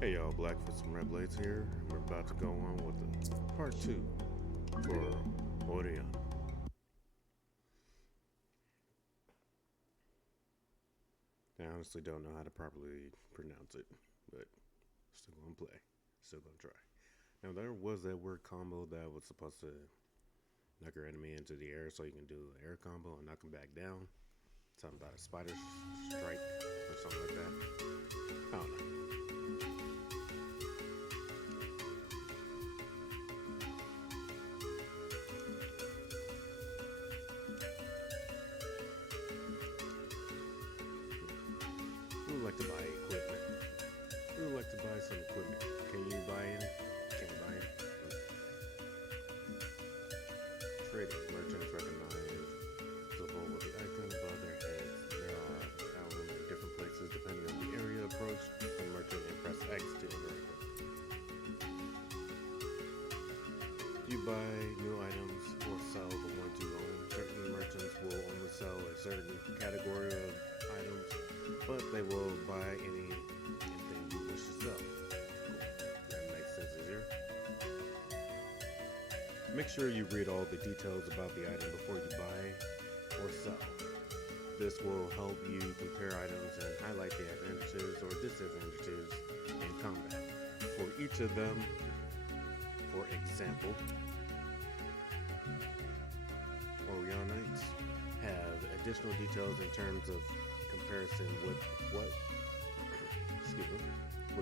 Hey y'all, Black with some Red Blades here. We're about to go on with the part 2 for Aurion. I honestly don't know how to properly pronounce it, but still gonna play. Still gonna try. Now there was that word combo that was supposed to knock your enemy into the air so you can do an air combo and knock him back down. Something about a spider strike or something like that. I don't know. We would like to buy equipment. We would like to buy some equipment. Can you buy in? Can you buy in? Trading. Merchants recognize the whole of the icon above their heads. There are found in different places depending on the area approached. The merchant and press X to interact. You buy new items or sell the ones you own. Certain merchants will only sell a certain category of items, but they will buy anything you wish to sell. That makes sense easier. Make sure you read all the details about the item before you buy or sell. This will help you compare items and highlight the advantages or disadvantages in combat. For each of them, for example, Aurionites have additional details in terms of comparison with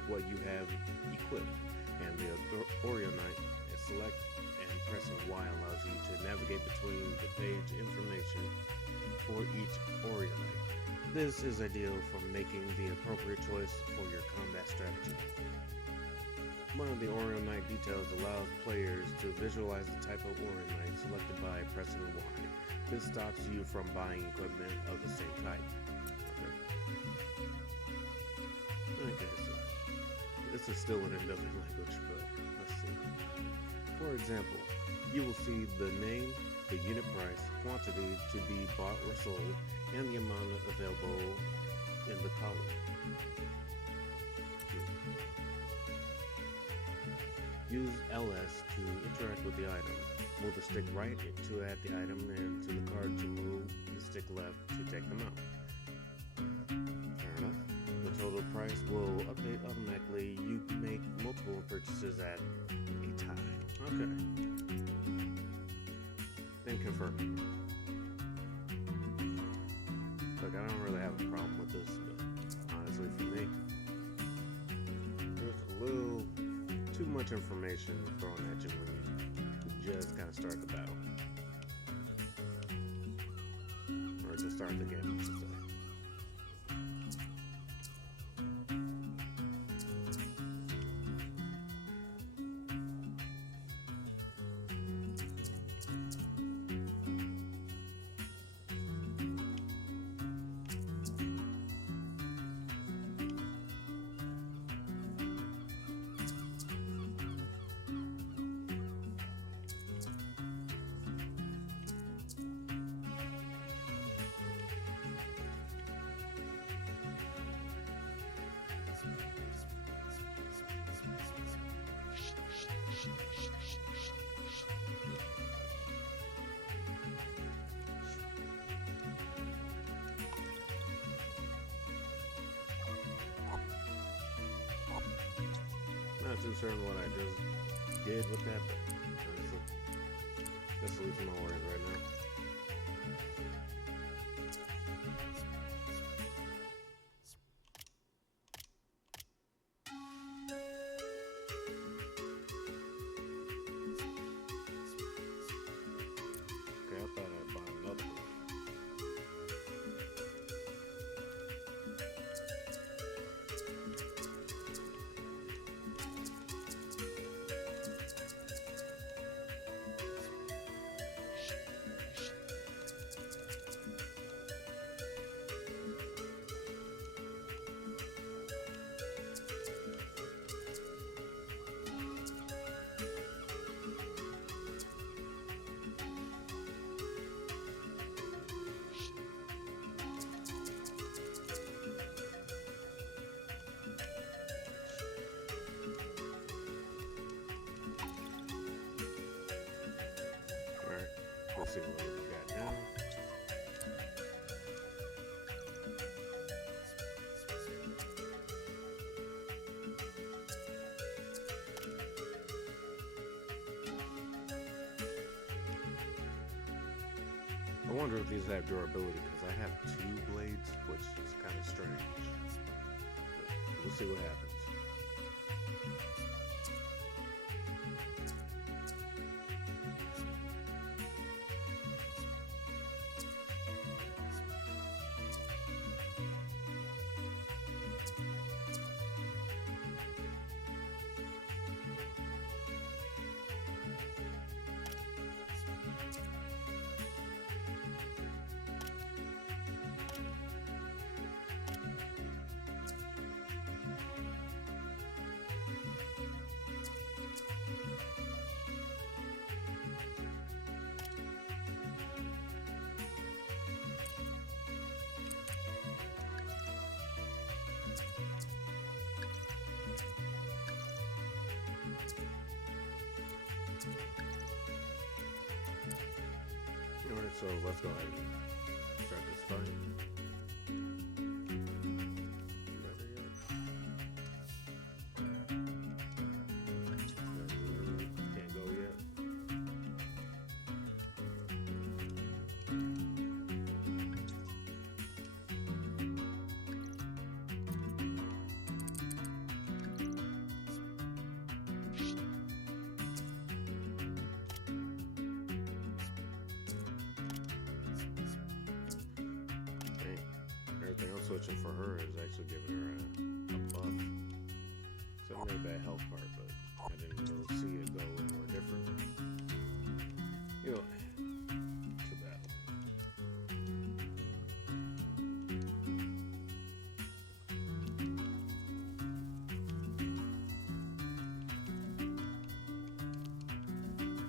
what you have equipped, and the Aurionite is select and pressing Y allows you to navigate between the page information for each Aurionite. This is ideal for making the appropriate choice for your combat strategy. One of the Aurionite details allows players to visualize the type of Aurionite selected by pressing Y. This stops you from buying equipment of the same type. Okay, so this is still in another language, but let's see. For example, you will see the name, the unit price, quantity to be bought or sold, and the amount available in the column. Use LS to interact with the item. Move the stick right to add the item and to the card to move the stick left to take them out. Fair enough. The total price will update automatically. You make multiple purchases at a time. Okay. Then confirm. Look, I don't really have a problem with this, but honestly for me, there's a little too much information thrown at you when you just kind of start the battle. Or just start the game, I should say. Not too certain what I just did with that, but honestly, that's the least of my worries right now. Okay, I thought I'd buy another one. Let's see what we got now. I wonder if these have durability because I have 2 blades, which is kind of strange. But we'll see what happens. Alright, so let's go ahead and start this fight. Can't go yet. Everything I'm switching for her is actually giving her a buff. So I made that health part, but I didn't really see it go anywhere different. You know, too bad.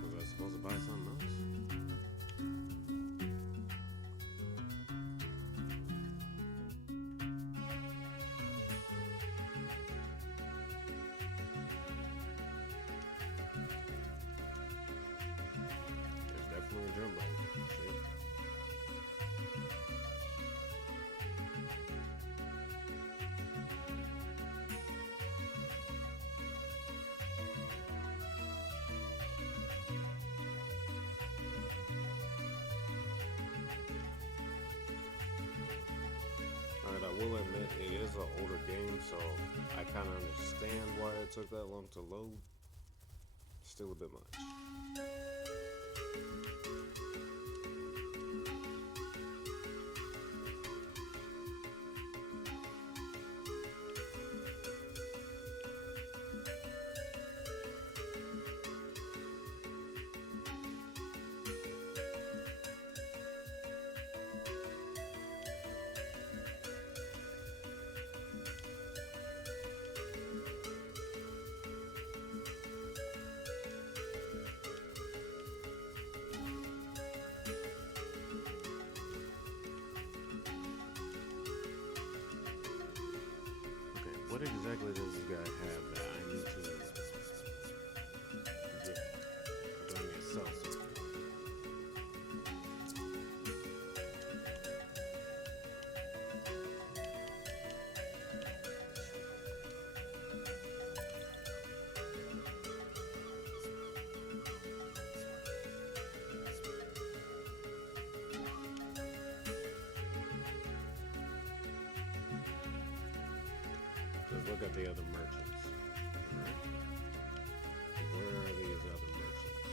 Was I supposed to buy something else? Jumbo. Shit. Alright, I will admit it is an older game, so I kind of understand why it took that long to load. Still a bit much. What exactly does this guy have that I need to get? Do I need to sell something? Let's look at the other merchants. Right. Where are these other merchants?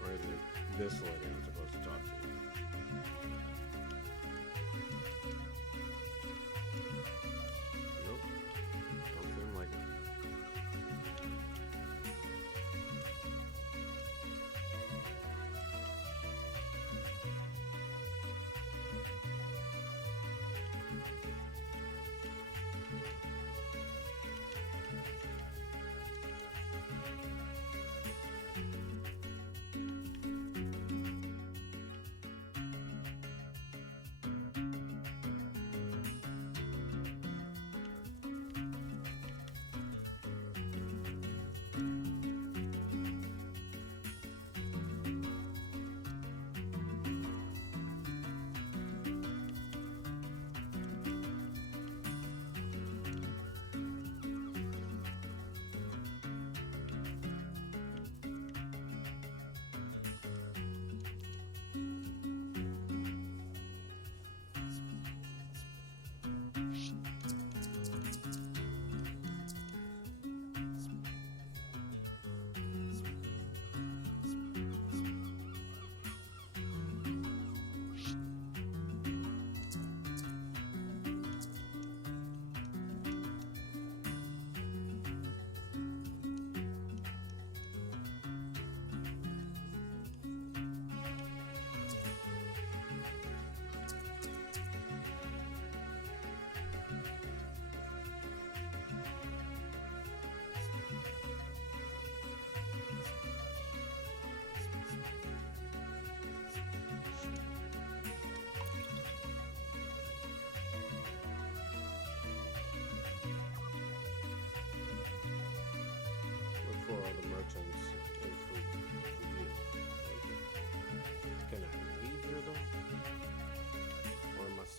Or is it this lady I'm supposed to talk to? Nope. Don't seem like it.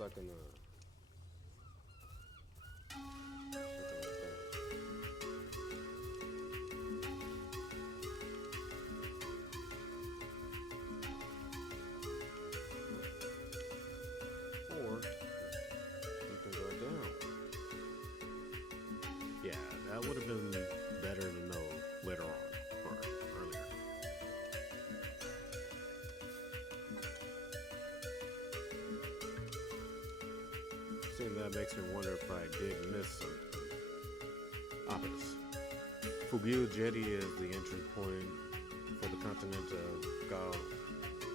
stuck in the or you can go down. Yeah, that would have been better to know later on or earlier. Seeing that makes me wonder if I did miss something. Obvious. Fugio Jetty is the entry point for the continent of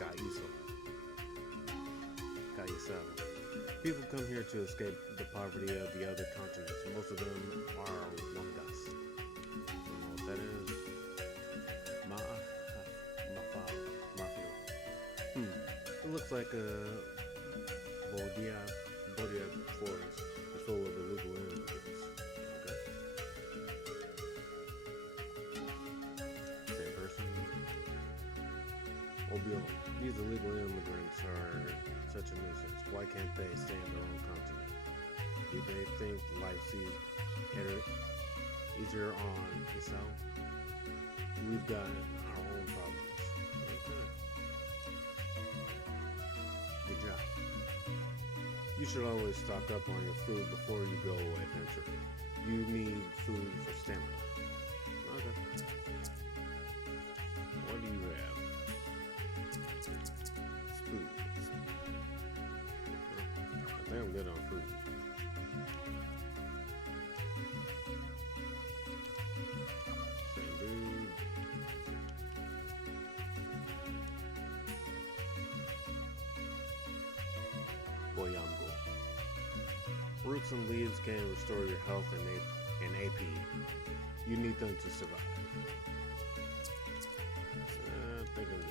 Gaiso. People come here to escape the poverty of the other continents. Most of them are Wangas. I don't know what that is. Mafio. It looks like a Bodia forest is full of illegal immigrants. Okay. Same person. Obion. These illegal immigrants are such a nuisance. Why can't they stay in their own continent? Do they think life's easier on Isao? We've got our own problems. Okay. Good job. You should always stock up on your food before you go adventuring. You need food for stamina. Okay. What do you have? Food. I think I'm good on food. Same dude. Boyamgo. Roots and leaves can restore your health and AP. You need them to survive. I think I'm good.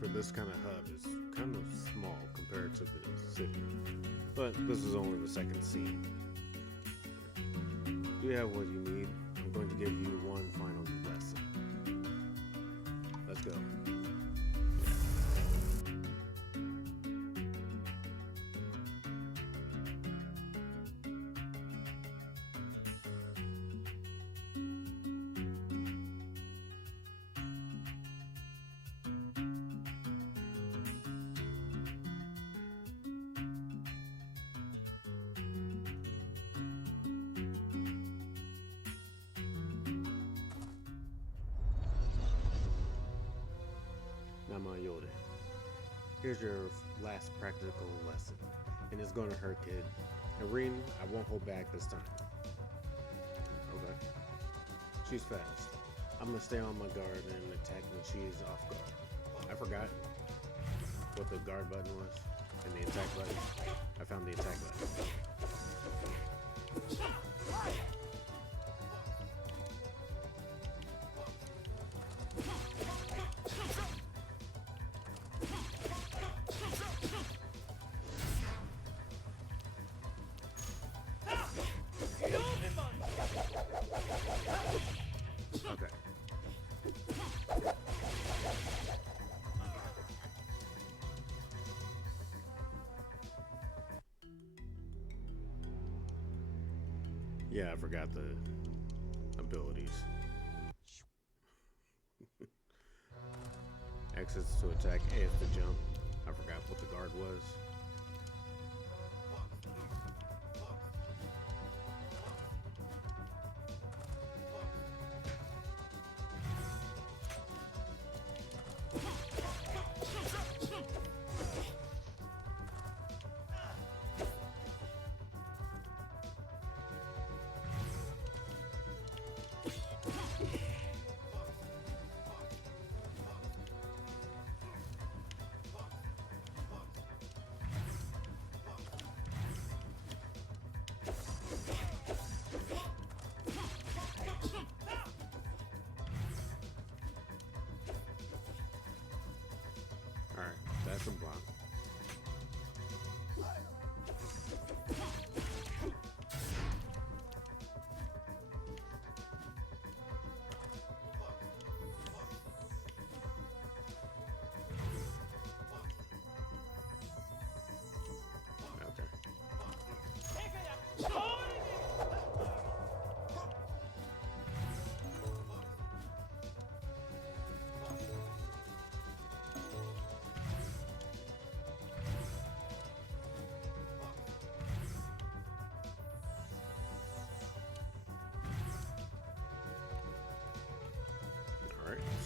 For this kind of hub, it's kind of small compared to the city. But this is only the second scene. You have what you need. I'm going to give you one final lesson. Let's go. Namayore. Here's your last practical lesson. And it's gonna hurt, kid. Aurion, I won't hold back this time. Okay. She's fast. I'm gonna stay on my guard and attack when she's off guard. I forgot what the guard button was and the attack button. I found the attack button. Okay. Yeah, I forgot the abilities. X is to attack, A is to jump. I forgot what the guard was.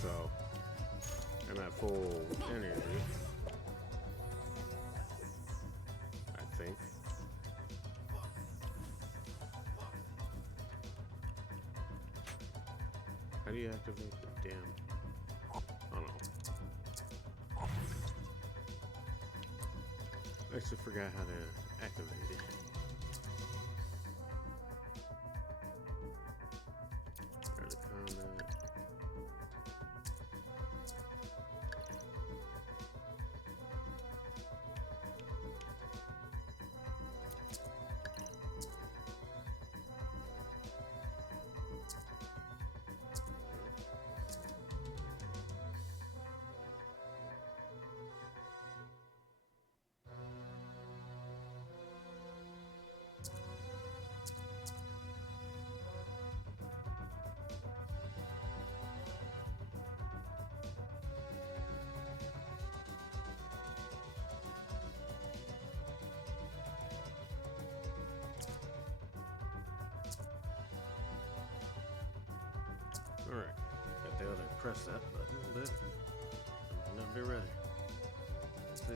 So I'm at full energy, I think. How do you activate the damn? Oh no. I actually forgot how to activate it. Early combat. Alright, got the other press that button, but I might not be ready. Let's see.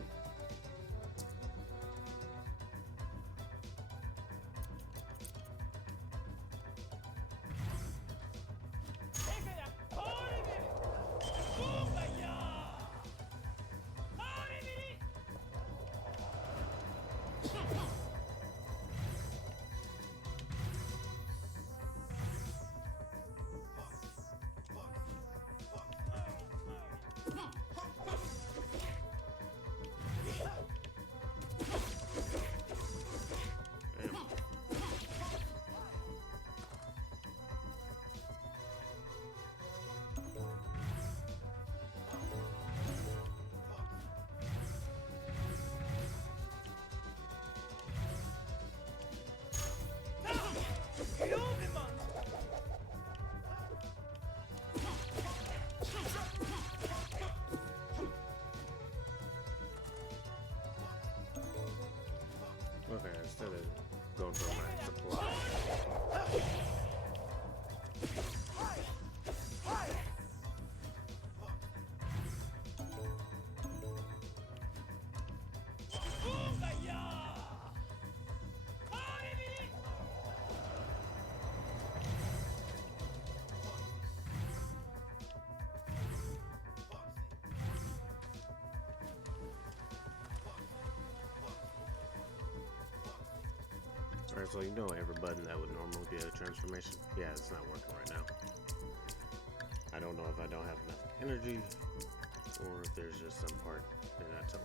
Okay, instead of going for my supply. Alright, so you know every button that would normally be a transformation? Yeah, it's not working right now. I don't know if I don't have enough energy or if there's just some part in that tone.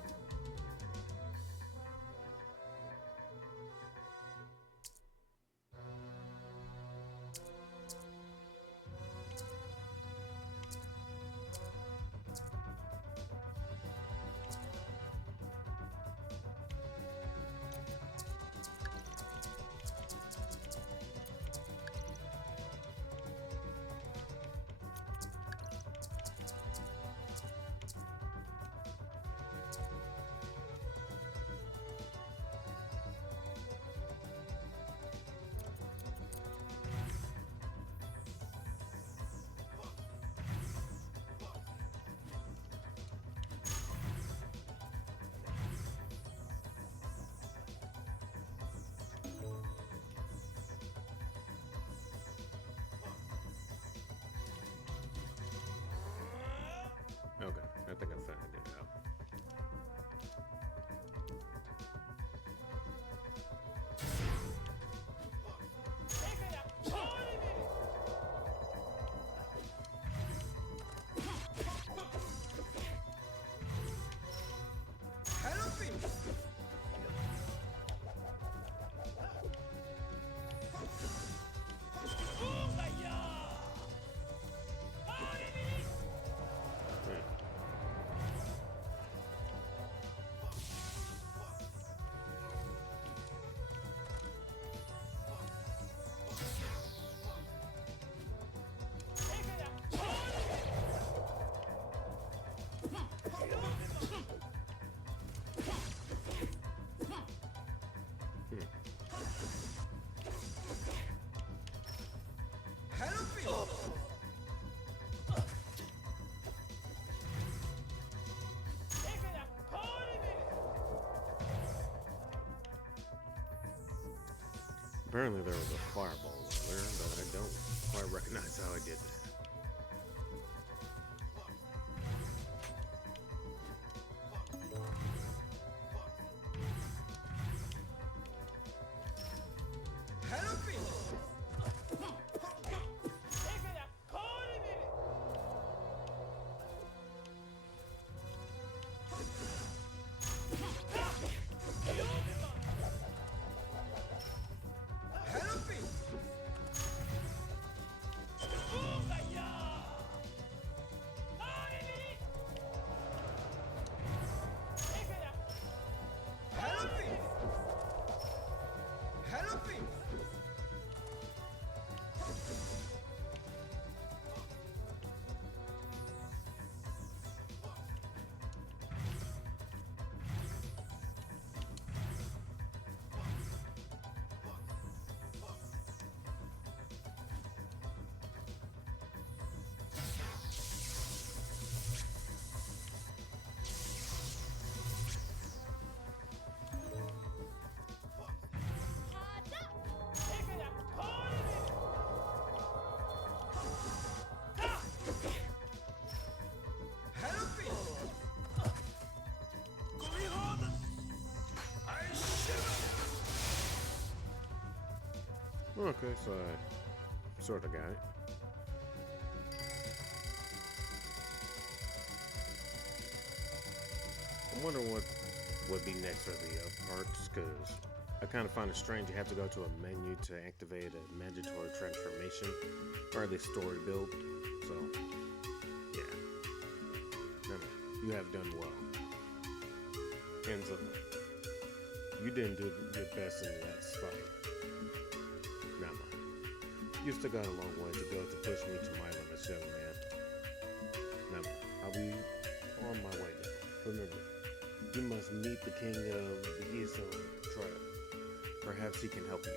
Okay, I think I found it out. Apparently there was a fireball there, but I don't quite recognize how I did that. Okay, so I sort of got it. I wonder what would be next for the parts, because I kind of find it strange you have to go to a menu to activate a mandatory transformation, or at least story build. So, yeah. Never. You have done well. Enzo, you didn't do your best in the last fight. Nah, you still got a long way to go to push me to my limits, young man. Nah, I'll be on my way now. Remember, you must meet the king of the Iso tribe. Perhaps he can help you.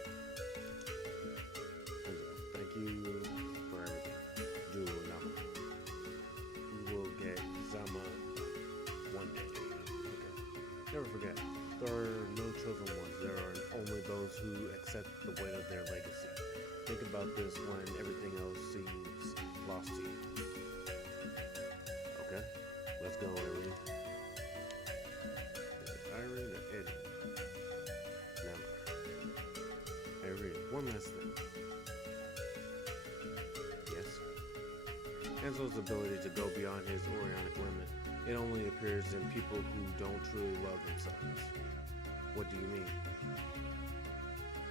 Thank you for everything. Do Nama. We will get Zama one day. Okay. Never forget, there are no chosen ones. There are only those who accept the weight of their legacy. Think about this when everything else seems lost to you. Okay, let's go, Aurion. Is it Aurion or Eddie? Never. Aurion, one last thing. Yes? Enzo's ability to go beyond his Aurionic limit, it only appears in people who don't truly love themselves. What do you mean?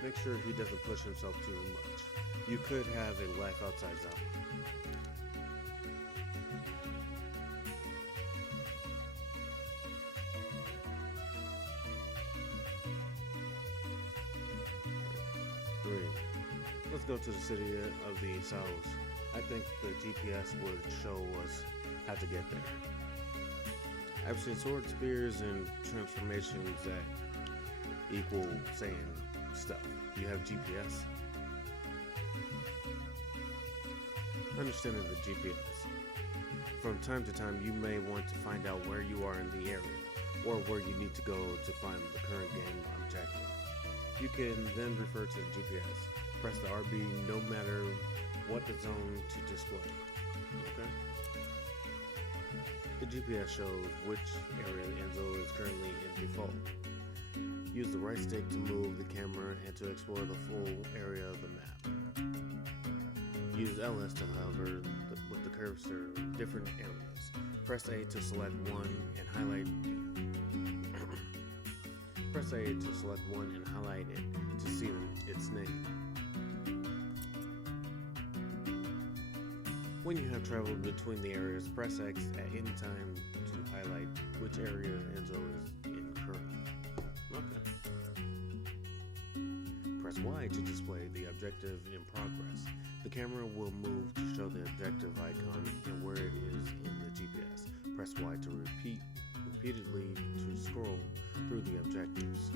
Make sure he doesn't push himself too much. You could have a life outside Zama. Let's go to the city of the Souls. I think the GPS would show us how to get there. I've seen sword spears and transformations that equal saying stuff. You have GPS? Understanding the GPS. From time to time, you may want to find out where you are in the area, or where you need to go to find the current game objective. You can then refer to the GPS. Press the RB no matter what the zone to display. Okay? The GPS shows which area Enzo is currently in default. Use the right stick to move the camera and to explore the full area of the map. Use LS to hover with the cursor different areas. Press A to select one and highlight Press A to select one and highlight it to see its name. When you have traveled between the areas, press X at any time to highlight which area Enzo is in currently. Okay. Press Y to display the objective in progress. The camera will move to show the objective icon and where it is in the GPS. Press Y to repeatedly to scroll through the objectives.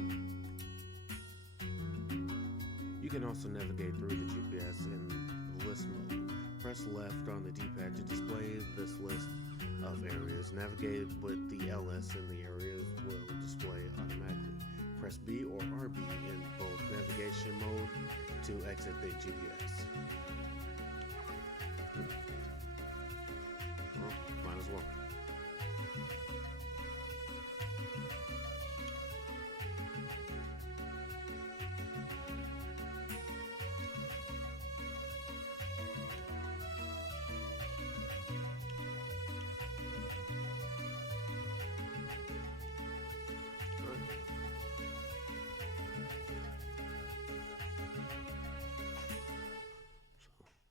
You can also navigate through the GPS in list mode. Press left on the D-pad to display this list of areas. Navigate with the LS and the areas will display automatically. Press B or RB in both navigation mode to exit the GPS. Well, might as well.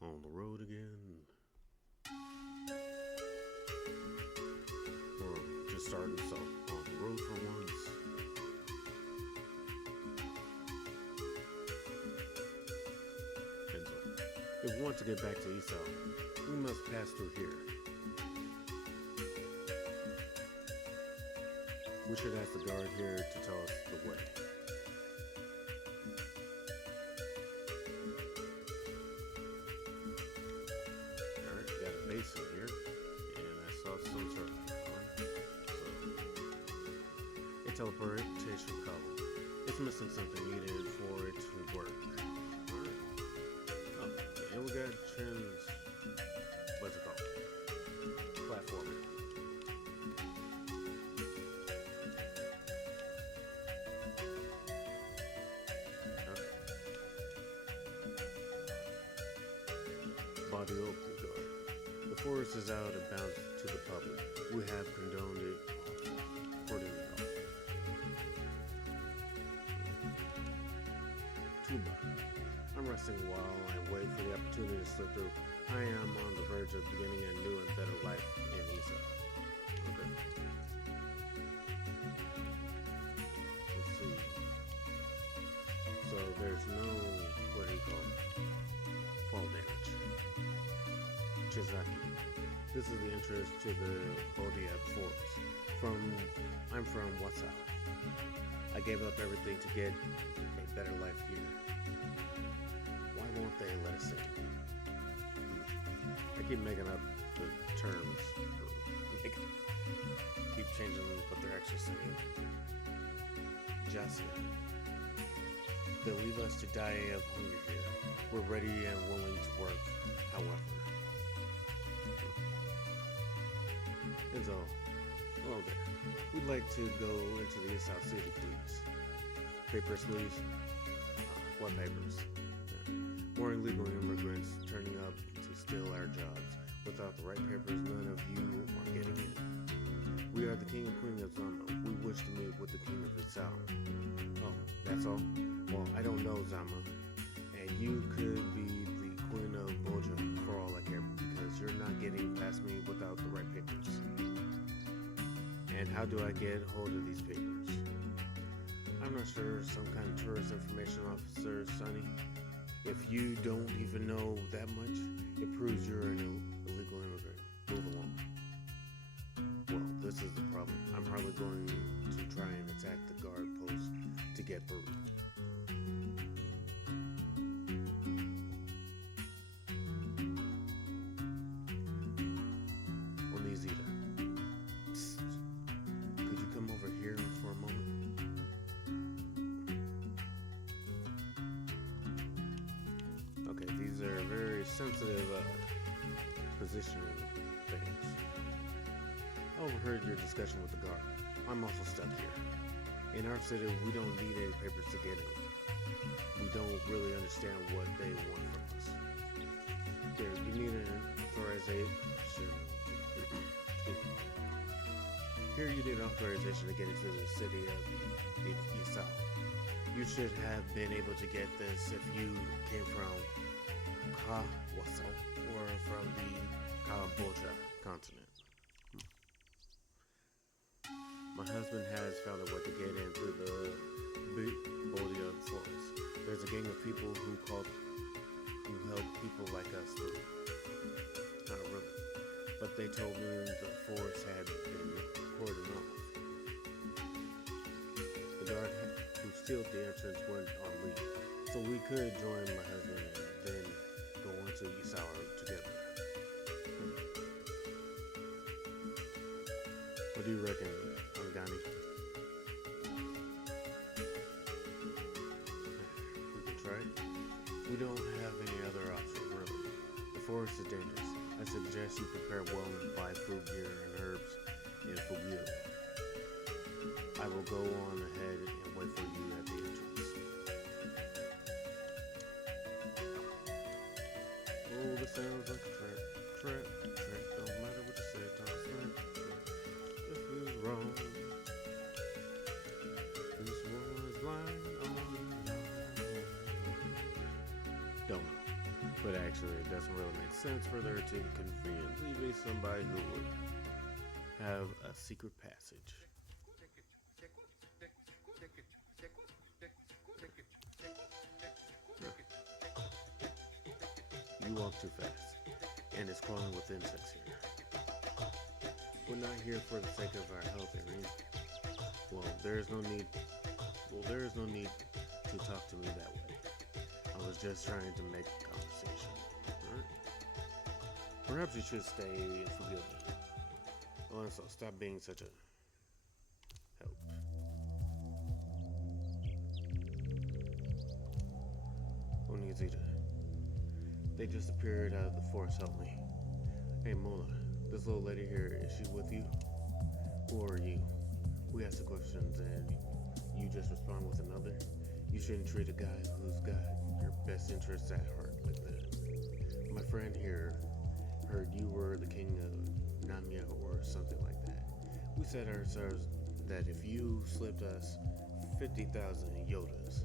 On the road again. Or just starting, so on the road for once. And so, if we want to get back to Esau, we must pass through here. We should ask the guard here to tell us the way. Basin here, and I saw some sort of icon. So, a teleportation column. It's missing something needed for it to work. Alright. Oh, and we got Chin's, what's it called? Platforming. Okay. Body open guard. The forest is out of bounds to the public. We have condoned it accordingly. Tuba. I'm resting while I wait for the opportunity to slip through. I am on the verge of beginning a new and better life in Esau. Okay. Let's see. So there's no, what do you call it? Fall damage. Chizaki. This is the entrance to the Bodia Forest. I'm from Wasau. I gave up everything to get a better life here. Why won't they let us in? I keep making up the terms. Keep changing what they're actually saying. Jasia. They'll leave us to die of hunger here. We're ready and willing to work, however. And so, hello there. We'd like to go into the South City, please. Papers, please. What papers? More illegal immigrants turning up to steal our jobs. Without the right papers, none of you are getting in. We are the king and queen of Zama. We wish to meet with the king of Isao. Oh, that's all? Well, I don't know Zama. And you could be the queen of Boja for all I care, because you're not getting past me without the right papers. And how do I get hold of these papers? I'm not sure, some kind of tourist information officer, Sonny. If you don't even know that much, it proves you're an illegal immigrant. Move along. Well, this is the problem. I'm probably going to try and attack the guard post to get through. Onizita. Psst. Could you come over here for a moment? Okay, these are very sensitive positioning things. I overheard your discussion with the guard. I'm also stuck here. In our city, we don't need any papers to get in. We don't really understand what they want from us. Here, you need an authorization. Here, you need authorization to get into the city of Isao. You should have been able to get this if you came from Kawasau or from the Kamboja continent. My husband has found a way to get in through the Bodia forest. There's a gang of people who help people like us through. Not really. But they told me the forest had been cordoned off. The guard who sealed the entrance went on leave. So we could join my husband and then go on to Isao together. What do you reckon, Angani? We don't have any other option, really. The forest is dangerous. I suggest you prepare well and buy fruit, gear, and herbs in Fugio. I will go on ahead and wait for you at the entrance. Oh, this sounds like a trap. Trap. Don't matter what you say, don't snap. If you're wrong, this woman's lying on you. Don't know. But actually, it doesn't really make sense for there to conveniently be somebody who would have a secret passage. You walk too fast, and it's crawling with insects here. We're not here for the sake of our health, Aurion. There is no need to talk to me that way. I was just trying to make conversation. Right? Perhaps you should stay and forgive me. Also, stop being such a help. Who needs you to? They just appeared out of the forest. Help me. Hey, Mola, this little lady here, is she with you? Who are you? We ask the questions and you just respond with another. You shouldn't treat a guy who's got your best interests at heart like that. My friend here heard you were the king of Namia or something like that. We said ourselves that if you slipped us 50,000 Yodas,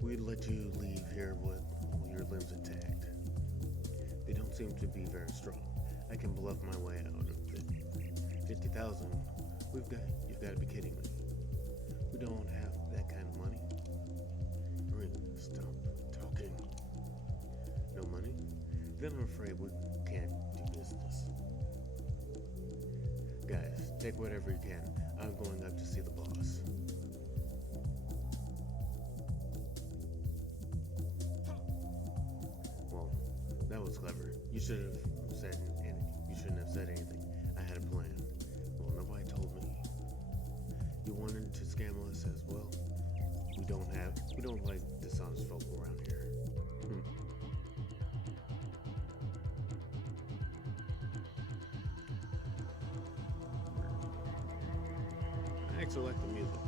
we'd let you leave here with your limbs intact. They don't seem to be very strong. I can bluff my way out of it. 50,000? You've got to be kidding me. We don't have that kind of money. Stop talking. No money? Then I'm afraid we can't do business. Guys, take whatever you can. I'm going up to see the boss. Well, that was clever. You shouldn't have said anything. I had a plan. Well, nobody told me. You wanted to scam us as well? We don't like dishonest folk around here. I actually like the music.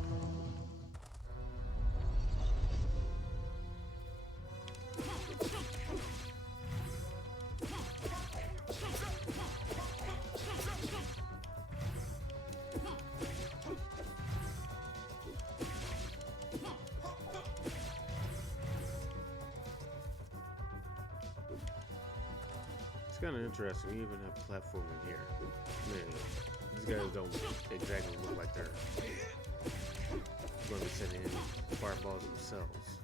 It's kind of interesting. You even have platforming here. Man, these guys don't exactly look like they're going to be sending in fireballs themselves.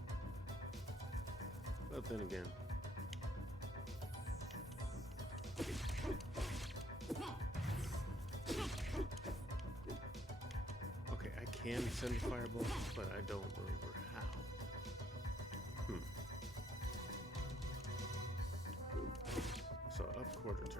But then again, okay, I can send a fireball, but I don't remember how. So up quarter turn.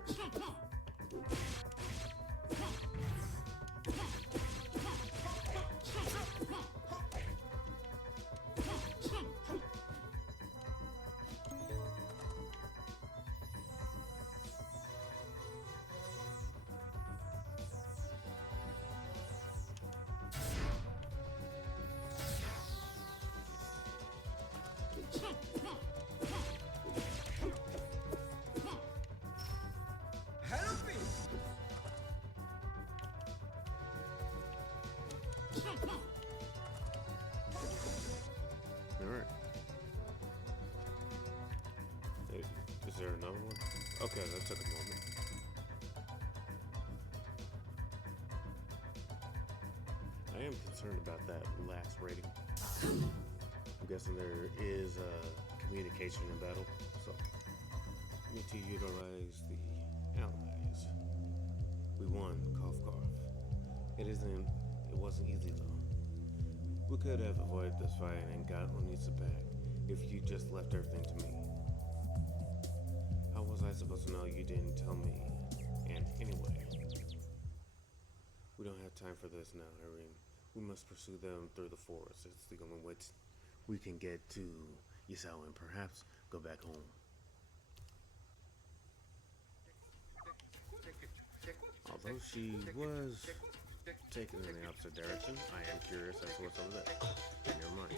Alright. Is there another one? Okay, that took a moment. I am concerned about that last rating. I'm guessing there is a communication in battle, so we need to utilize the allies. We won, cough cough. It wasn't easy though. We could have avoided this fight and got Onisa back if you just left everything to me. How was I supposed to know you didn't tell me? And anyway, we don't have time for this now, Aurion. We must pursue them through the forest. It's the only way we can get to Yisao, and perhaps go back home. Although she was taken in the opposite direction, I am curious as to what's over there. Never mind.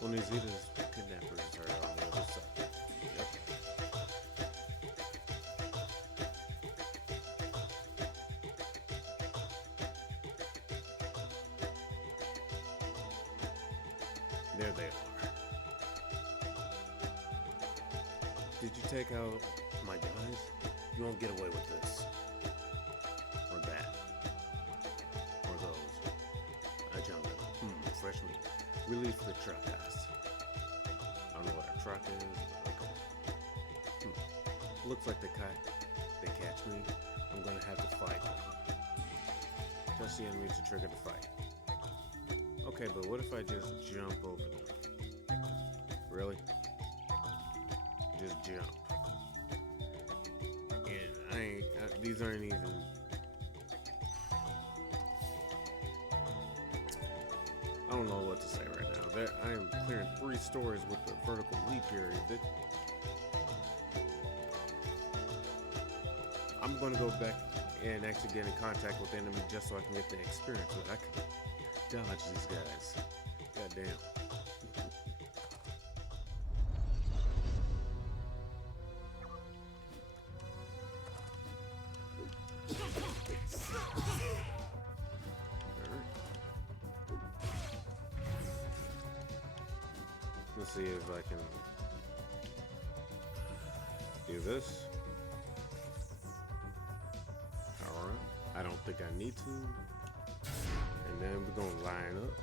Well, Nizita's kidnappers are on the other side. Yep. There they are. Did you take out my guys? You won't get away with this. Or that. Or those. A jungle. Fresh meat. Release the truck guys. I don't know what a truck is. Okay. Looks like they catch me. I'm gonna have to fight them. Touch the enemy to trigger the fight. Okay, but what if I just jump over them? Really? Just jump. And these aren't even... I don't know what to say right now. I am clearing 3 stories with the vertical leap period. I'm going to go back and actually get in contact with the enemy just so I can get the experience with it. I can dodge these guys. God damn. Let's see if I can do this. Alright. I don't think I need to. And then we're gonna line up.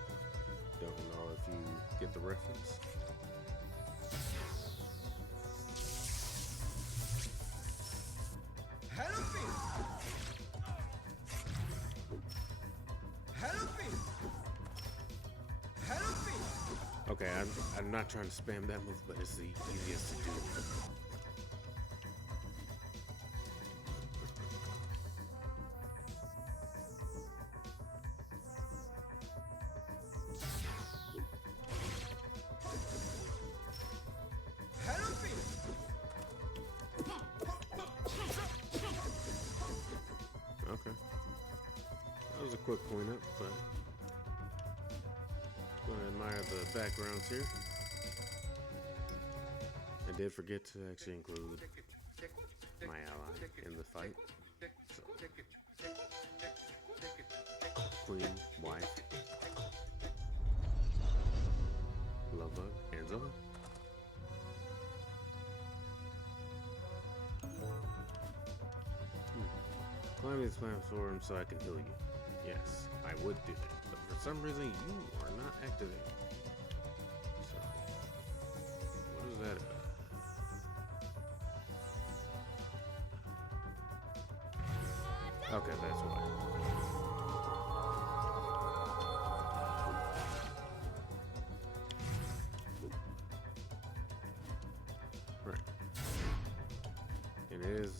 Don't know if you get the reference. Help me! Help me! Help me! Okay, I'm not trying to spam that move, but it's the easiest to do. Help me! Okay. That was a quick cleanup, but I'm gonna admire the backgrounds here. I did forget to actually include my ally in the fight. So, queen, wife, love bug, Angela. Climb this platform so I can heal you. Yes, I would do that, but for some reason you are not activated. So, what is that? Okay, that's why. Right. It is.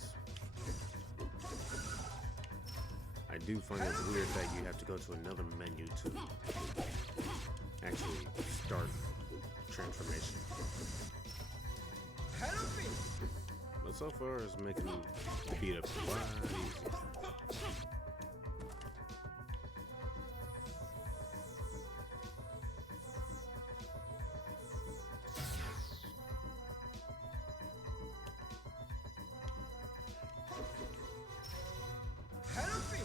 I do find it weird that you have to go to another menu to actually start transformation. Help me! But so far it's making the beat up a lot easier. Help me!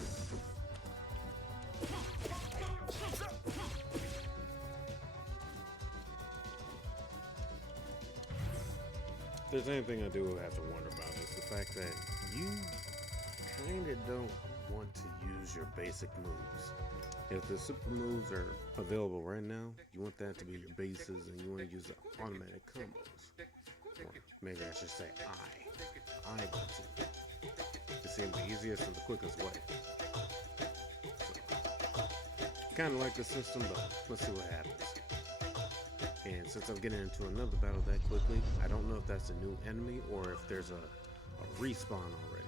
If there's anything I do have to wonder about is the fact that you kind of don't want to use your basic moves. If the super moves are available right now, you want that to be your bases and you want to use the automatic combos. Or maybe I should say I want to. It seems the easiest and the quickest way. So, kind of like the system, but let's see what happens. And since I'm getting into another battle that quickly, I don't know if that's a new enemy or if there's a respawn already.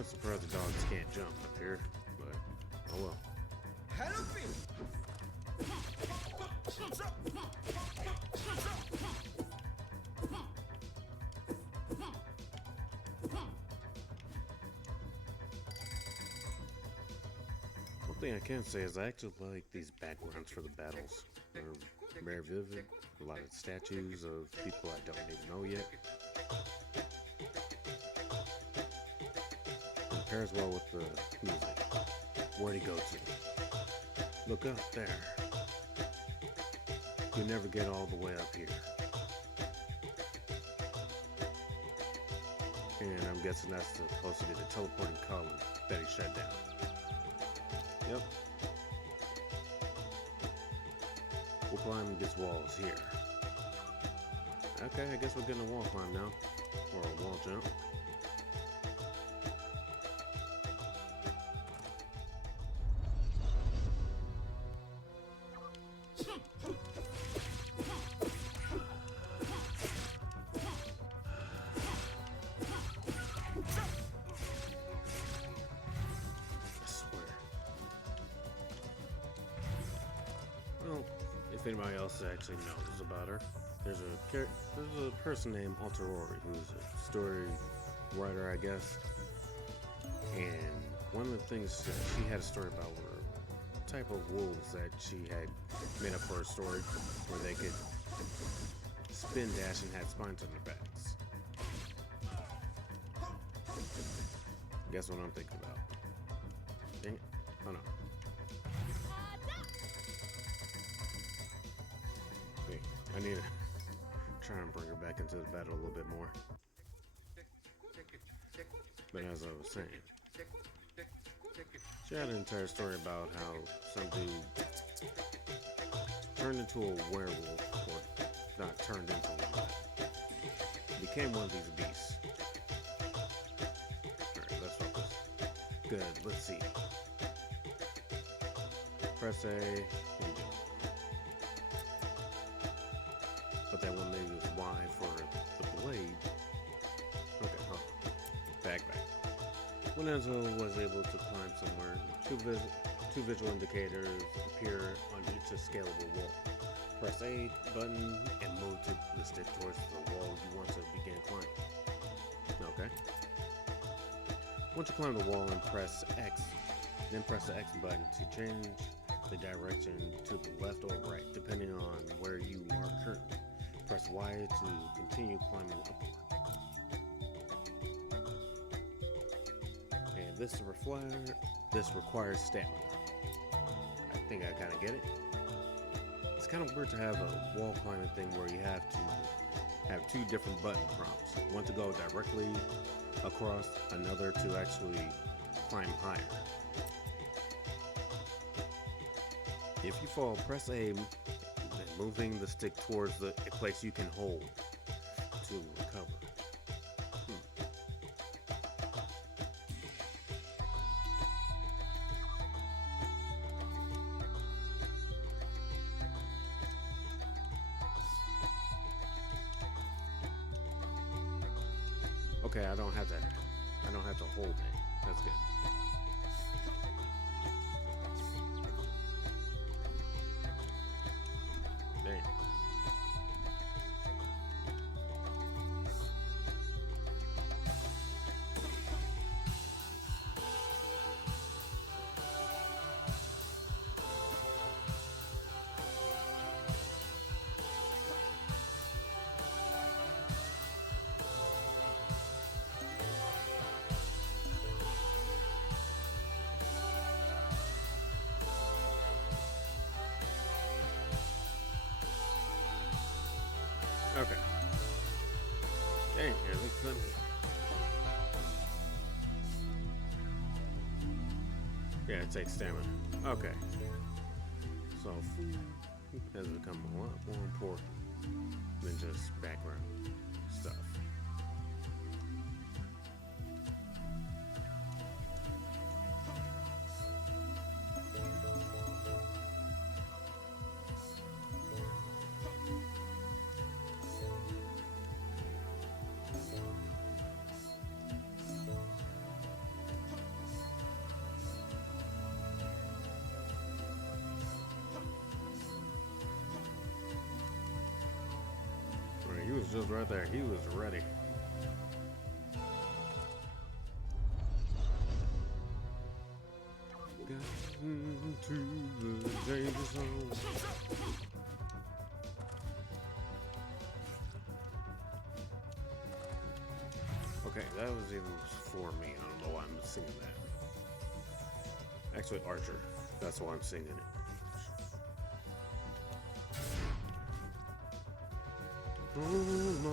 I'm surprised the dogs can't jump up here, but oh well. Helping. One thing I can say is I actually like these backgrounds for the battles. They're very vivid. A lot of statues of people I don't even know yet. It pairs well with the music. Where'd he go to? Look up there. You never get all the way up here. And I'm guessing that's supposed to be the teleporting column that he shut down. Yep. We'll climb these walls here. Okay, I guess we're getting a wall climb now. Or a wall jump. Well, if anybody else actually knows about her, there's a person named Aurion who's a story writer, I guess. And one of the things that she had a story about were type of wolves that she had made up for her story, where they could spin dash and had spines on their backs. Guess what I'm thinking about? Dang it! Oh no. I need to try and bring her back into the battle a little bit more. But as I was saying, she had an entire story about how some dude turned into a werewolf, or not turned into one, but became one of these beasts. Alright, let's focus. Good, let's see. Press A and jump. But that one maybe was Y for the blade. Okay, huh. Back. When Enzo was able to climb somewhere, two visual indicators appear on each scalable wall. Press A button and move to the stick towards the wall you want to begin climbing. Okay. Once you climb the wall and press X, then press the X button to change the direction to the left or right, depending on where you are currently. Press Y to continue climbing upward. And this requires stamina. I think I kind of get it. It's kind of weird to have a wall climbing thing where you have to have two different button prompts. One to go directly across, another to actually climb higher. If you fall, press A, moving the stick towards a place you can hold to recover. Okay, I don't have to hold it. That's good. Dang. Okay. Dang, here they come. Yeah, it takes stamina. Okay. So food has become a lot more important than just background stuff. just right there. He was ready. Gotten to the danger zone. Okay, that was even for me. I don't know why I'm singing that. Actually, Archer. That's why I'm singing it. On my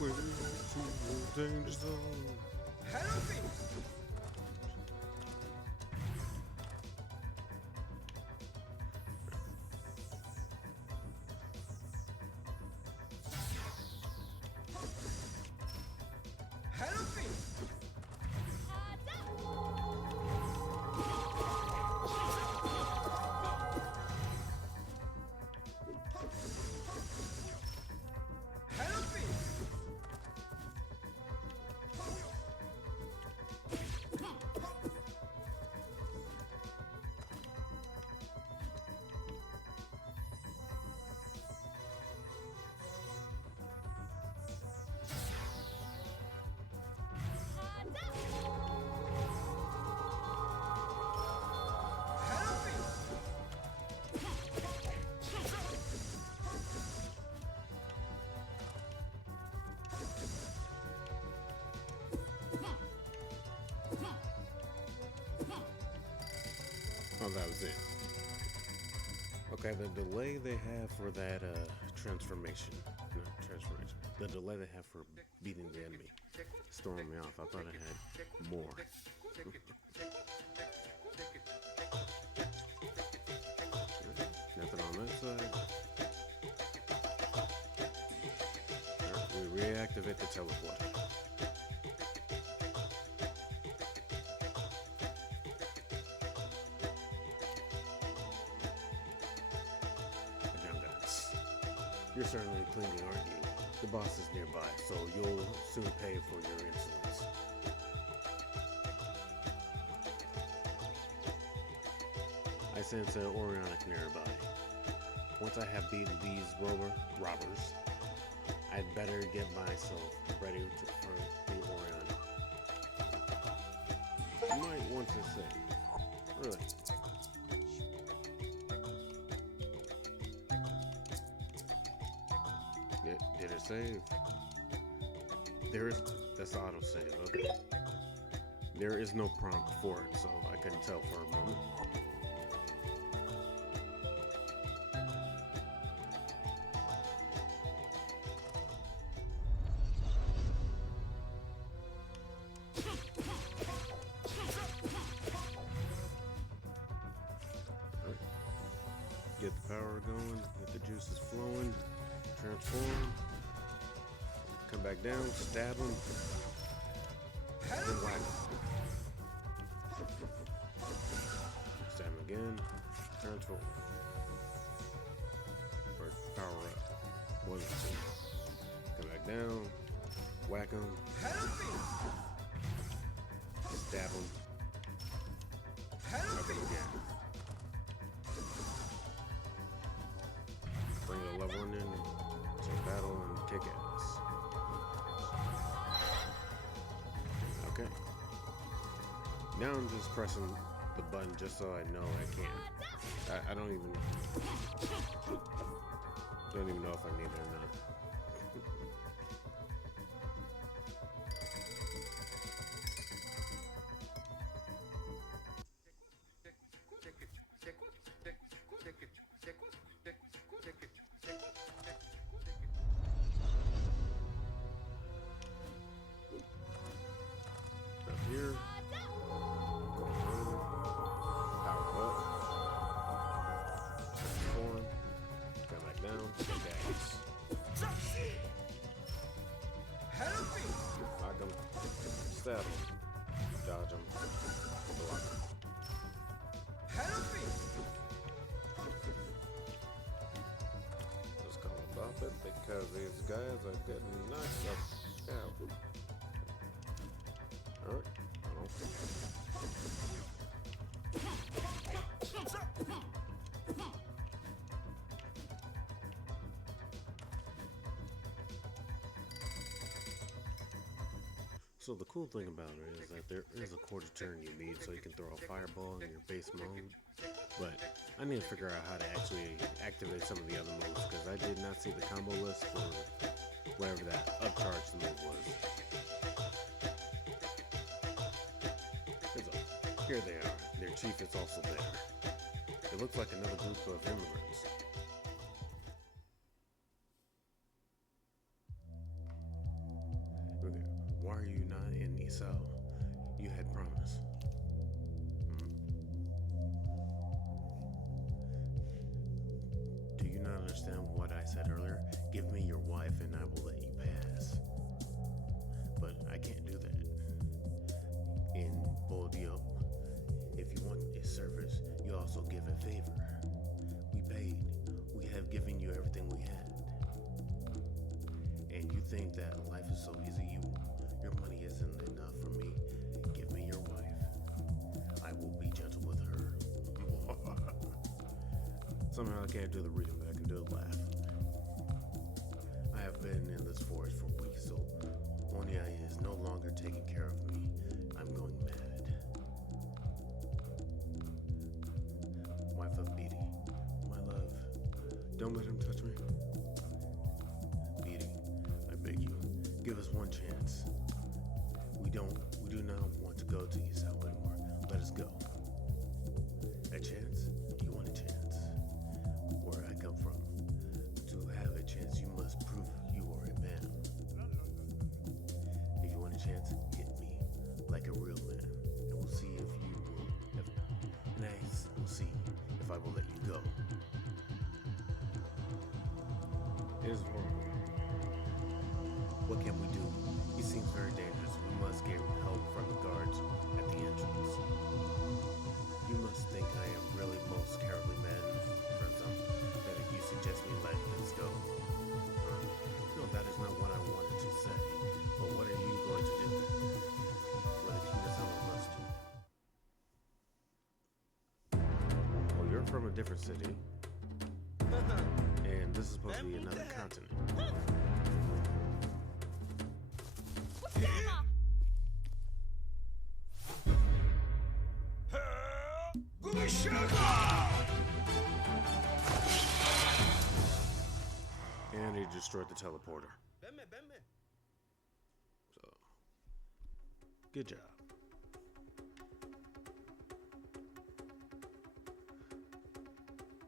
way to the danger zone. Hello, me. Hello, me. Hello, me. Hello, me. Oh, that was it. Okay, the delay they have for that transformation. No, transformation. The delay they have for beating the enemy. It's throwing me off. I thought it had more. Nothing on that side. Alright, we reactivate the teleport. Young guns. You're certainly clinging, aren't you? The boss is nearby, so you'll soon pay for your insolence. I sense an Aurionic nearby. Once I have beaten these robbers, I'd better get myself ready to confront the Aurion. You might want to say, really. Did it save? That's auto save, okay. There is no prompt for it, so I couldn't tell for a moment. Get the power going, get the juices flowing, transform, come back down, stab him, then whack him. Stab him again, transform. Or power up. 1 or 2. Come back down, whack him, stab him, whack him again. Bring the level one in to battle and kick ass. Okay. Now I'm just pressing the button just so I know I can. I don't even know if I need it or not. Here, power up, transform, come back down, kick ass. Knock him, stab him, dodge him, block him. Just gonna bump it because these guys are getting knocked out. Alright, So the cool thing about it is that there is a quarter turn you need so you can throw a fireball in your base mode. But I need to figure out how to actually activate some of the other moves because I did not see the combo list for whatever that upcharge move was. So, here they are. Their chief is also there. It looks like another group of immigrants. Okay. Why are you not in Esau? You had promised. Do you not understand what I said earlier? Give me your wife and I will let you pass. But I can't do that. In Bordeaux, if you want a service, you also give a favor. We paid. We have given you everything we had. And you think that life is so easy, your money isn't enough for me. Give me your wife. I will be gentle with her. Somehow I can't do the reading, but I can do the laugh. I have been in this forest for weeks, so Onya is no longer taking care of me. I'm going mad. Wife of Beatty, my love, don't let him touch me. Beatty, I beg you, give us one chance. We do not want to go to Esau anymore. Let us go. A chance? You want a chance? Where I come from, to have a chance, you must prove you are a man. If you want a chance, hit me like a real man, and we'll see if you will. Nice, we'll see if I will let you go. It is horrible. What can we do? He seems very dangerous. We must get help from the guards at the entrance. You must think I am really most cowardly man, for example, that you suggest me let this go. No, that is not what I wanted to say. But what are you going to do? What if Kinazawa must do? Well, you're from a different city. And this is supposed to be another continent. And he destroyed the teleporter. So, good job.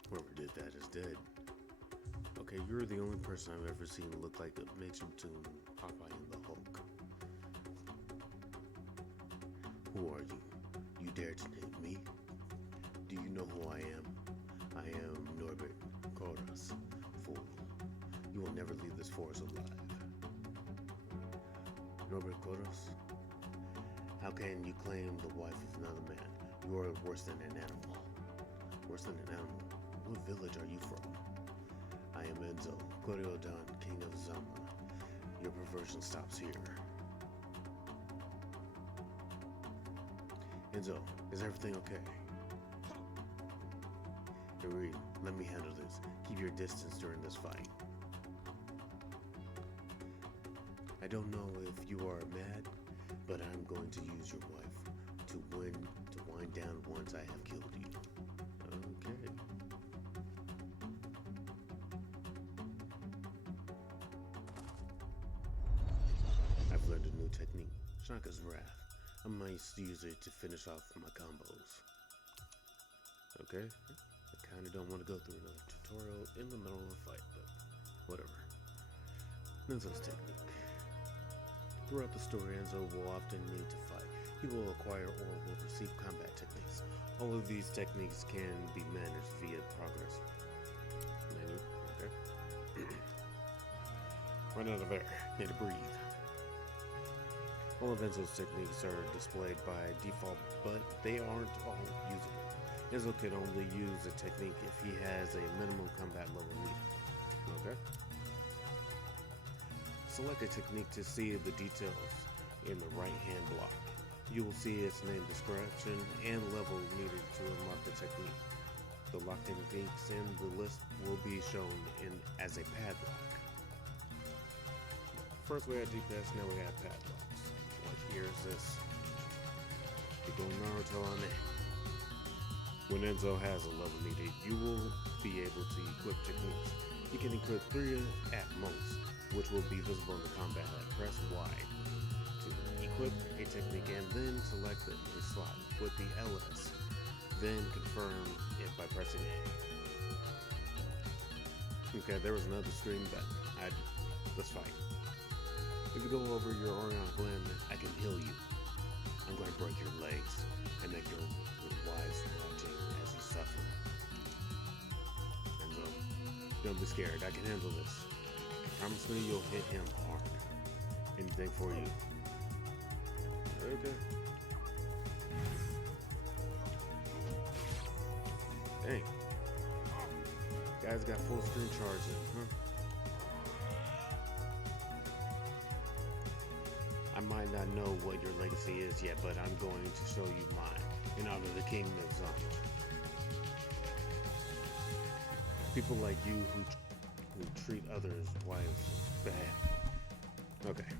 Whoever did that is dead. Okay, you're the only person I've ever seen look like a mixture between Popeye and the Hulk. Who are you? You dare to name me? Do you know who I am? I am Norbert Koras, fool. You will never leave this forest alive. Norbert Koras? How can you claim the wife of another man? You are worse than an animal. Worse than an animal? What village are you from? I am Enzo, Koryodan, king of Zama. Your perversion stops here. Enzo, is everything okay? Yuri, let me handle this. Keep your distance during this fight. I don't know if you are mad, but I'm going to use your wife to wind down once I have killed you. Okay. I've learned a new technique, Shaka's Wrath. I might use it to finish off my combos. Okay? I kinda don't want to go through another tutorial in the middle of a fight, but whatever. Enzo's technique. Throughout the story, Enzo will often need to fight. He will acquire or will receive combat techniques. All of these techniques can be managed via progress menu. Okay. Run out of air. Need to breathe. All of Enzo's techniques are displayed by default, but they aren't all usable. Enzo can only use a technique if he has a minimum combat level needed. Okay? Select a technique to see the details in the right-hand block. You will see its name description and level needed to unlock the technique. The lock techniques in the list will be shown as a padlock. First we had GPS, now we have padlocks. Like here. here's this. You go Naruto on it. When Enzo has a level needed, you will be able to equip techniques. You can equip 3 at most, which will be visible in the combat HUD. Press Y to equip a technique and then select the slot with the LS. Then confirm it by pressing A. Okay, there was another screen button. Let's fight. If you go over your Aurion gland, I can heal you. I'm going to break your legs and make your wives watching as you suffer. Enzo, don't be scared. I can handle this. Promise me you'll hit him hard. Anything for you. Okay. Dang. Guys got full screen charging, huh? I might not know what your legacy is yet, but I'm going to show you mine in honor of the Kingdom of Zion. People like you who treat others' wives bad. Okay.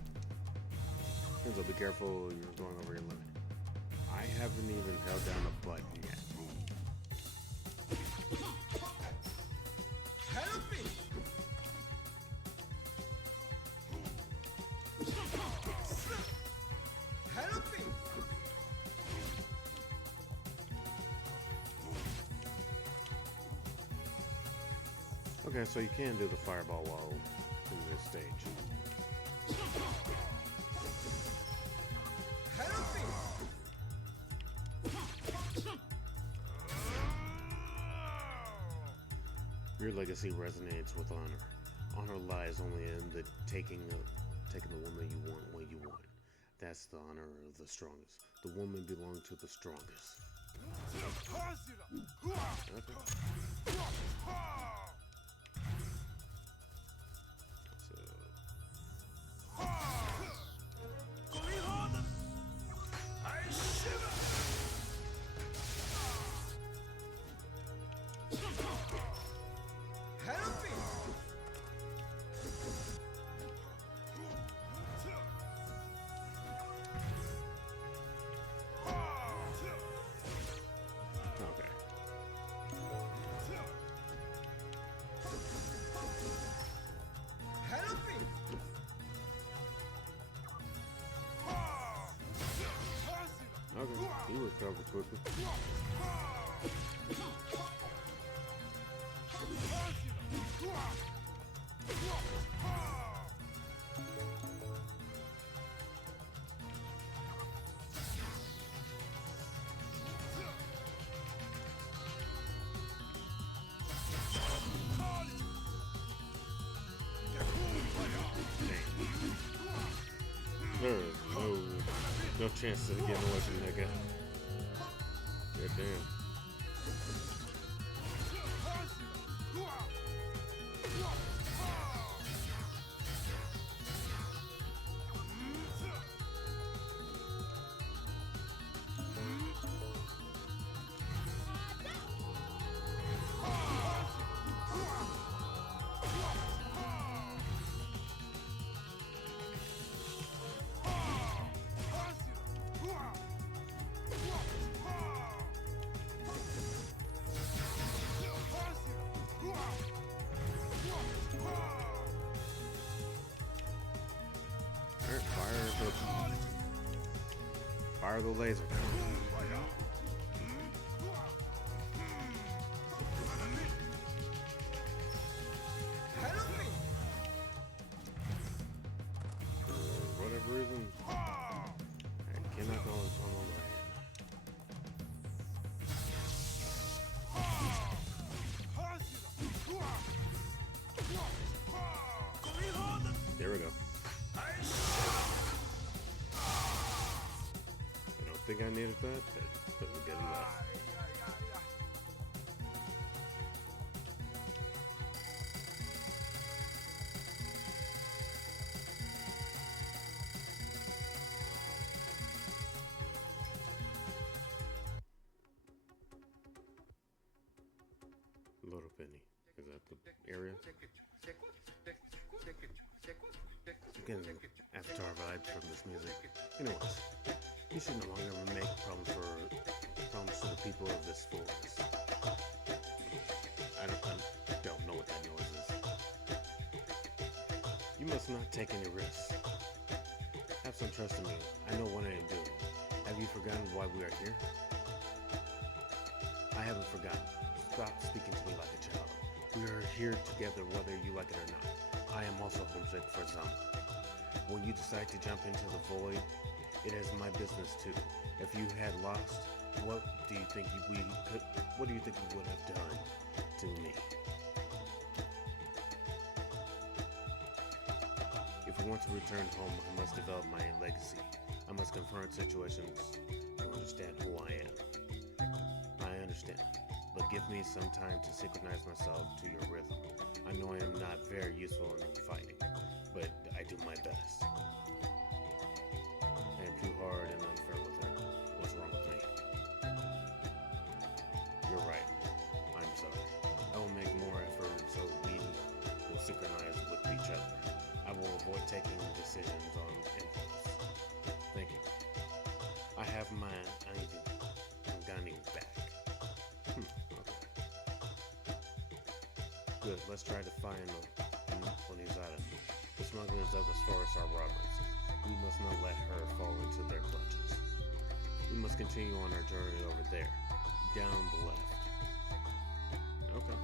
Enzo, be careful, you're going over your limit. I haven't even held down a button yet. Help me! Help me! Okay, so you can do the fireball while in this stage. Help me! Your legacy resonates with honor. Honor lies only in the taking the woman you want when you want. That's the honor of the strongest. The woman belongs to the strongest. Okay. Help me! Okay. Help me! Okay. You recover quickly. There is no chance of getting away from that guy. God damn. Fire the laser. Help me! For whatever reason, I cannot go on my way. There we go. I don't think I needed that, but we'll get enough. Little Penny. Is that the area? I'm getting Avatar vibes from this music. Anyways, you should no longer make problems for the people of this forest. I don't know what that noise is. You must not take any risks. Have some trust in me. I know what I am doing. Have you forgotten why we are here? I haven't forgotten. Stop speaking to me like a child. We are here together whether you like it or not. I am also homesick for Zama. When you decide to jump into the void, it is my business too. If you had lost, what do you think you would have done to me? If we want to return home, I must develop my legacy. I must confront situations to understand who I am. I understand, but give me some time to synchronize myself to your rhythm. I know I am not very useful in fighting, but I do my best. I am too hard and unfair with her. What's wrong with me? You're right. I'm sorry. I will make more effort so we will synchronize with each other. I will avoid taking decisions on impulse. Thank you. I have my Angani back. Okay. Good. Let's try to find Onizada. The smugglers of this forest are robbers. We must not let her fall into their clutches. We must continue on our journey over there, down the left. Okay.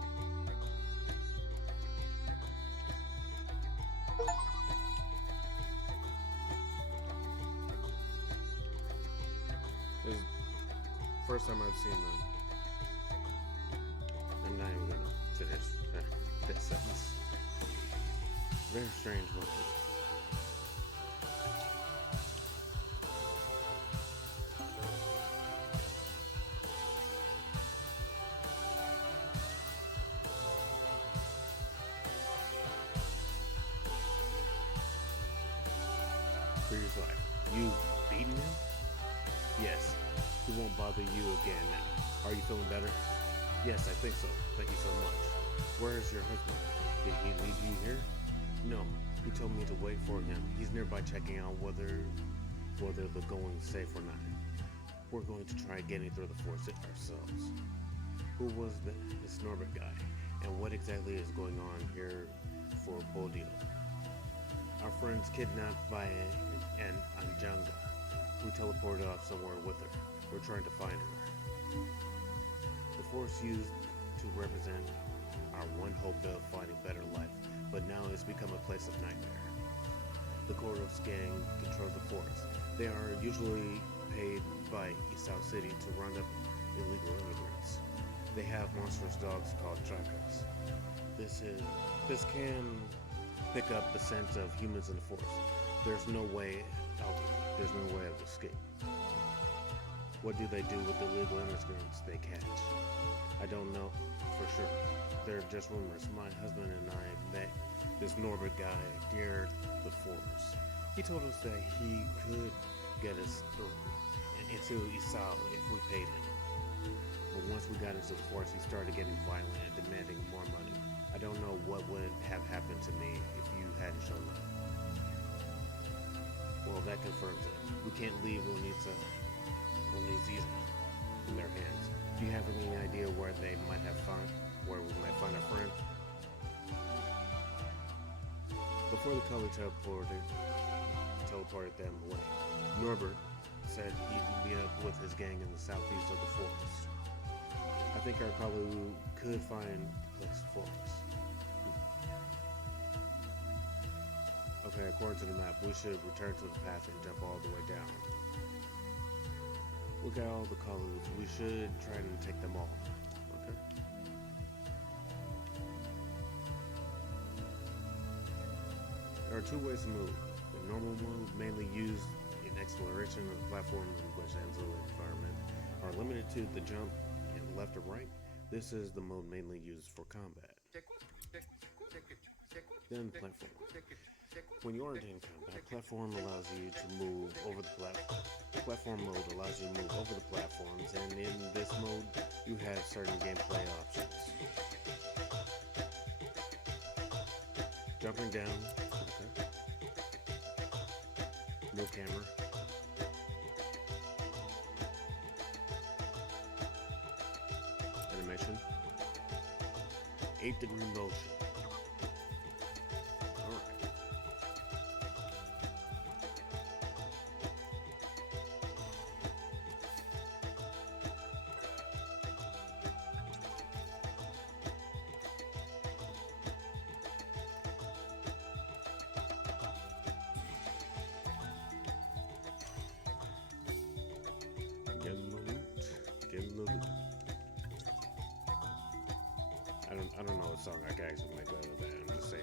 This is the first time I've seen them. I'm not even gonna finish that sentence. Very strange one. Previous life. You've beaten him? Yes. He won't bother you again now. Are you feeling better? Yes, I think so. Thank you so much. Where is your husband? Did he leave you here? No. He told me to wait for him. He's nearby checking out whether the going is safe or not. We're going to try getting through the forest ourselves. Who was this Norbert guy? And what exactly is going on here for Bodio? Our friend's kidnapped by an Anjanga, who teleported off somewhere with her. We're trying to find her. The force used to represent our one hope of finding better life, but now it's become a place of nightmare. The Kordos gang controls the forest. They are usually paid by Isao City to round up illegal immigrants. They have monstrous dogs called trackers. This can pick up the scent of humans in the forest. There's no way out. There's no way of escape. What do they do with the illegal immigrants they catch? I don't know for sure. They're just rumors. My husband and I met this Norbert guy near the forest. He told us that he could get us through and into Isao if we paid him. But once we got into the forest, he started getting violent and demanding more money. I don't know what would have happened to me if you hadn't shown up. Well, that confirms it. We can't leave Onizada in their hands. Do you have any idea where we might find our friend? Before the color teleported them away, Norbert said he'd meet up with his gang in the southeast of the forest. I think I probably could find a place for us. Okay, according to the map, we should return to the path and jump all the way down. Look at all the colors. We should try to take them all. Okay. There are two ways to move. The normal move, mainly used in exploration of the platform in which ends the environment, are limited to the jump and left or right. This is the mode mainly used for combat. Then platform. When you aren't in combat, platform allows you to move over the platform mode allows you to move over the platforms, and in this mode, you have certain gameplay options. Jumping down, okay. No camera, 8-degree motion. Alright. Getting the loot. Getting the loot. I don't know what song I can actually make out of that. I'm just saying.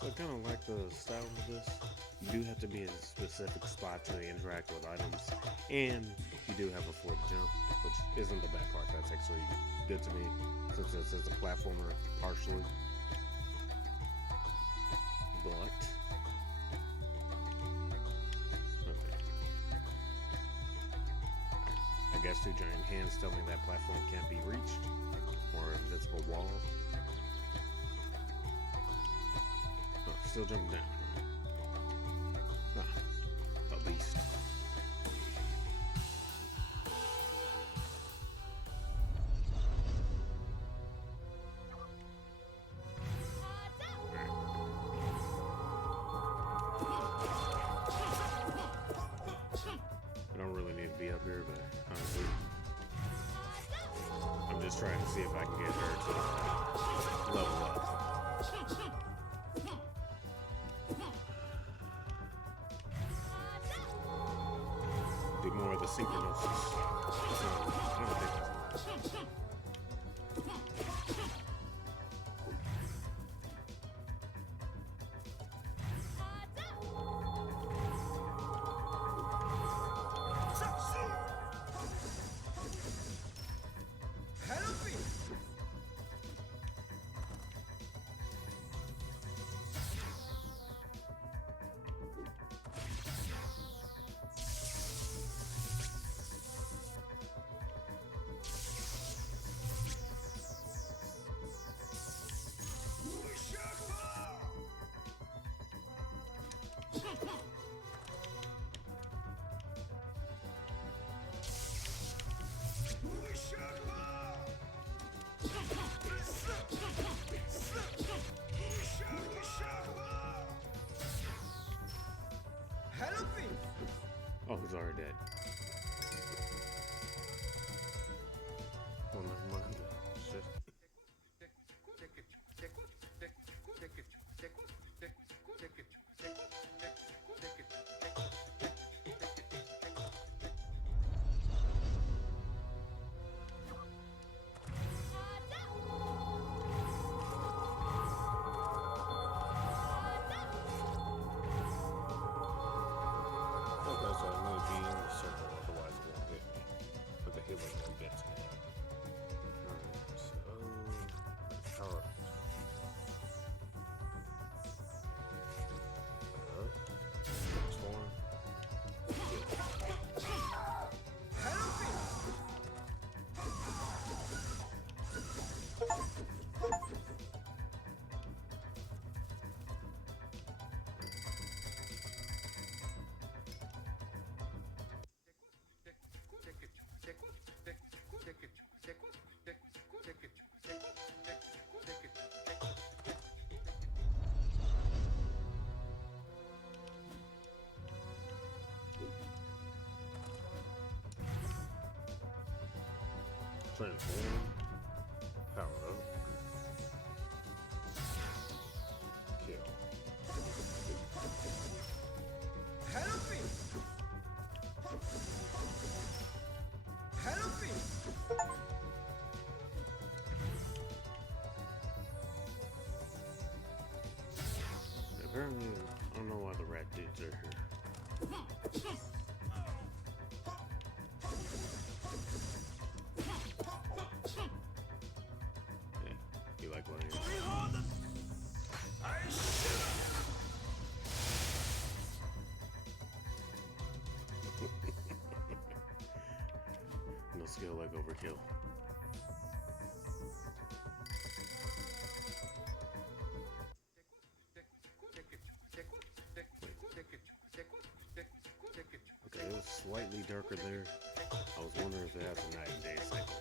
So I kind of like the style of this. You do have to be in a specific spot to interact with items, and you do have a fourth jump, which isn't the bad part. That's actually good to me, since it's a platformer partially. But okay, I guess 2 giant hands tell me that platform can't be reached, or invisible wall. Oh, still jumping down. A beast. I don't really need to be up here, but honestly, I'm just trying to see if I can get her to level up. Do more of the synchronosis. So, I don't think that's much. Help me! Help me! Oh, he's already dead. Oh, never mind. Shit. Okay, so I'm gonna be in the circle, otherwise it won't hit me. But the healing won't get to me. Alright, so power up. Transform. Help me! Transform. Power up. Kill. Help me! Help me! Apparently, I don't know why the rat dudes are here. Yeah, you like what I am? overkill. Okay, it was slightly darker there. I was wondering if it has a night and day cycle.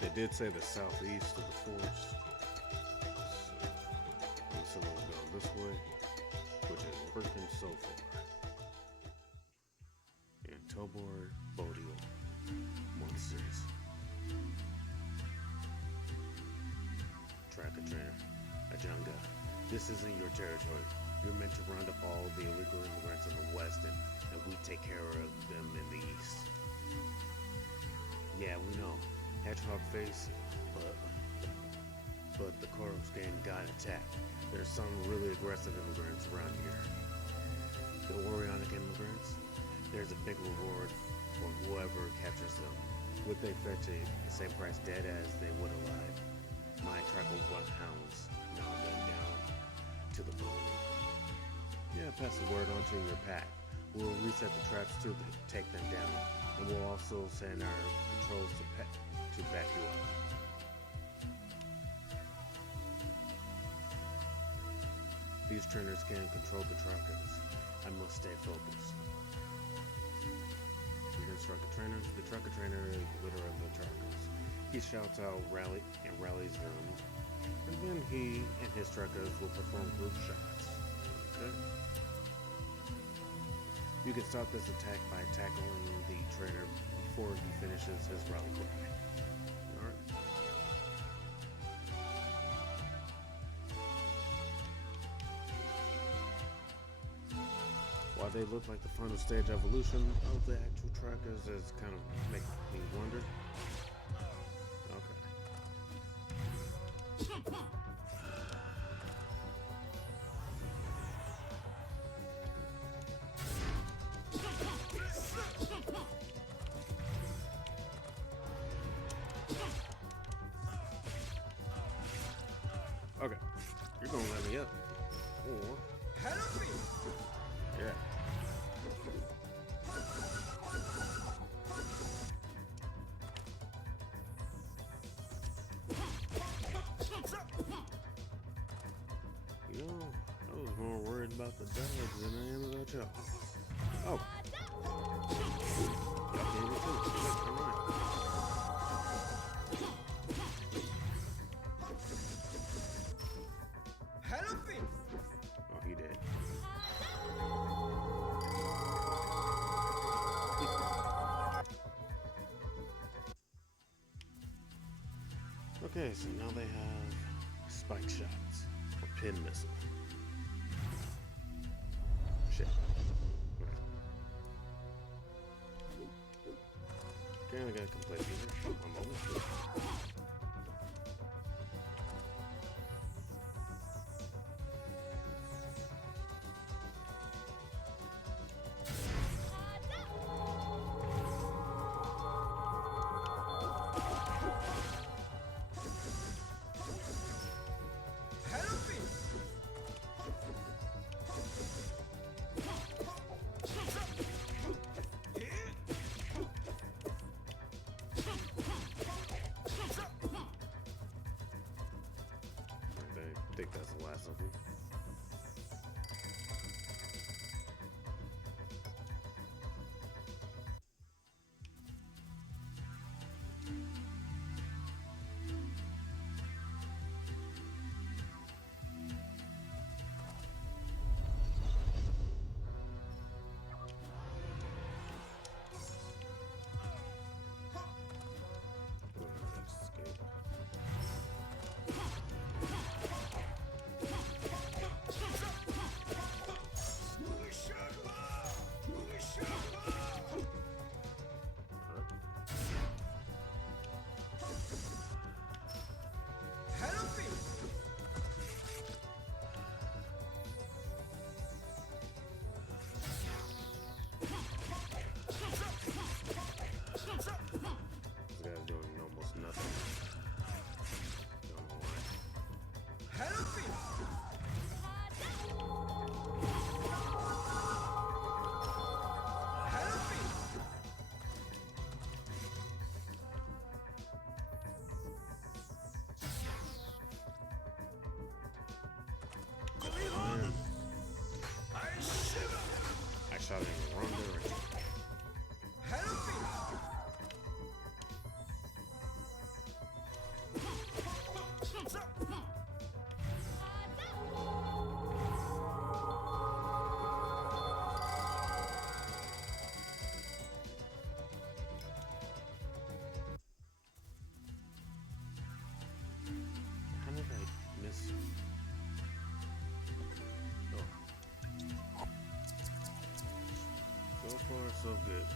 They did say the southeast of the forest. So we'll go this way, which is working so far. And Tobor, Bodial, monsters. Tracker trainer, Ajanga. This isn't your territory. You're meant to round up all the illegal immigrants in the west, and we take care of them in the east. Yeah, we know. Hedgehog face, but the Koros gang got attacked. There's some really aggressive immigrants around here. The Aurionic immigrants, there's a big reward for whoever captures them. Would they fetch the same price dead as they would alive? My track will run hounds, gnaw them down to the bone. Yeah, pass the word on to your pack. We'll reset the traps to take them down, and we'll also send our patrols to back you up. These trainers can control the truckers. I must stay focused. You can instruct the trainers. The trucker trainer is the leader of the truckers. He shouts out rally and rallies them, and then he and his truckers will perform group shots. Okay? You can stop this attack by tackling the trainer before he finishes his rally cry. While they look like the final stage evolution of the actual trackers is kind of making me wonder. Okay, you're gonna let me up, or yeah. You know, I was more worried about the dogs than I am about y'all. Oh. Y'all gave me too. Come on. Oh, he did. Okay, so now they have spike shots or pin missile. Shit. Okay, I gotta complete these. One moment. I think that's the last of them. Escape. so good.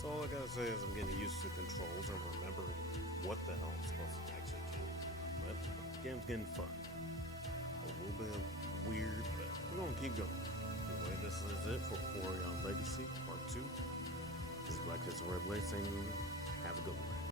So all I gotta say is I'm getting used to controls and remembering what the hell I'm supposed to actually do. But the game's getting fun. A little bit weird, but we're gonna keep going. Anyway, this is it for Aurion Legacy Part 2. This is Black Kids and Red Blade saying have a good one.